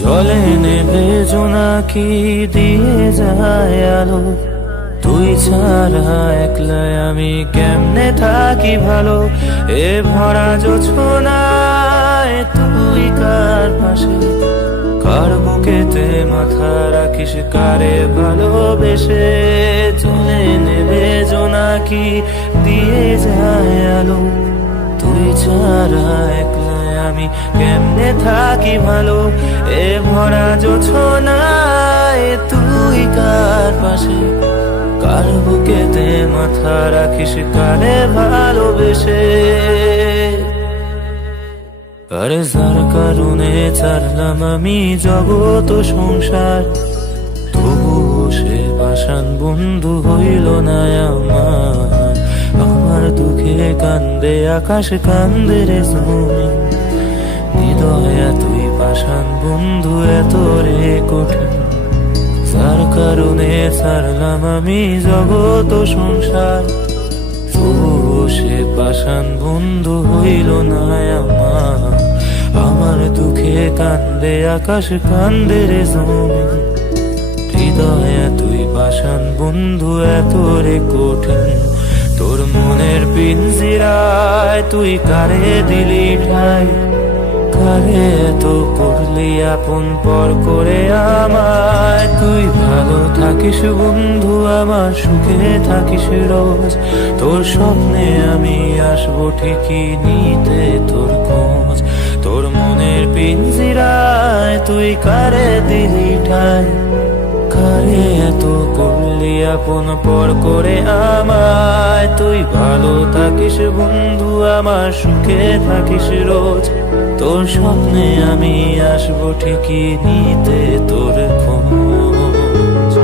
জলে নেভে জোনাকি দিয়ে যায় আলো, তুই ছাড়া একলা আমি কেমনে থাকি ভালো। এ ভরা জোছনায় তুই কার পাশে, কার বুকেতে মাথা রাখিস, কারে ভালোবেসে। চলে নেবে জোনাকি দিয়ে যায় আলো, তুই ছাড়া একলা আমি কেমনে থাকি ভালো। এ ভরা জোছনায় তুই কার পাশে, কার বুকেতে মাথা রাখিস, কারে ভালোবেসে। আরে যার কারণে ছাড়লাম আমি জগৎ ও সংসার, তবুও সে পাষাণ বন্ধু হইল না আমার। আমার দুঃখে কান্দে আকাশ, কান্দে রে জমিন, হৃদয় তুই পাষাণ বন্ধু এত রে কঠিন। যার কারণে ছাড়লাম আমি জগৎ ও সংসার, তবুও সে পাষাণ বন্ধু হইল না আমার। আমার দুঃখে কান্দে আকাশ, কান্দে রে জমিন, হৃদয় তুই পাষাণ বন্ধু এত রে কঠিন। তোর মনের পিঞ্জিরায় তুই কারে দিলি ঠাই, কারে এত করলি আপন পর করে আমায়। তুই ভালো থাকিস বন্ধু আমার, সুখে থাকিস রোজ। তোর স্বপ্নে আমি আসবো ঠিকই নিতে তোর খোঁজ। তোর মনের পিঞ্জিরায় তুই কারে দিলি ঠাই, কারে এত করলি আপন পর করে আমায়। তুই ভালো থাকিস বন্ধু আমার, সুখে থাকিস রোজ। তোর স্বপ্নে আমি আসবো ঠিকই নিতে তোর খোঁজ।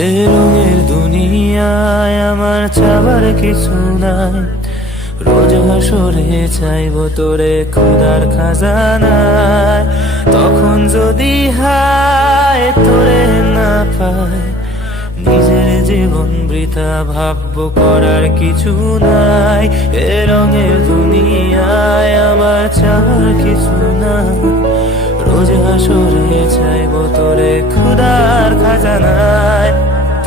এ রঙের দুনিয়ায় আমার চাবার কিছু নাই, রোজ হাসরে চাইব তোরে খোদার খাজানায়। তখন যদি হায় তোরে না পায়, নিজের জীবন বৃথা ভাববো করার কিছু নাই। এ রঙের দুনিয়ায় আমার চাওয়ার কিছু নাই, রোজ হাসরে চাইব তোরে খোদার খাজানায়।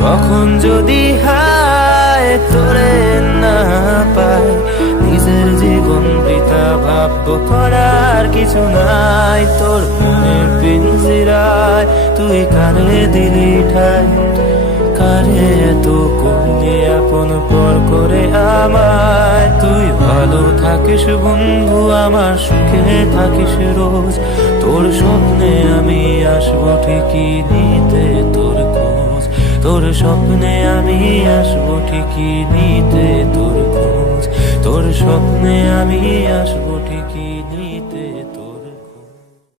তখন যদি হায় তোরে না পায়, নিজের জীবন বৃথা ভাববো করার কিছু নাই। তোর মনের পিঞ্জিরায় তুই কারে দিলি ঠাই, কারে এত করলি আপন পর করে আমায়। তুই ভালো থাকিস বন্ধু আমার, সুখে থাকিস রোজ। তোর স্বপ্নে আমি আসবো ঠিকই নিতে তোর খোঁজ। তোর স্বপ্নে আমি আসবো ঠিকই নিতে তোর খোঁজ। তোর স্বপ্নে আমি আসবো ঠিকই নিতে তোর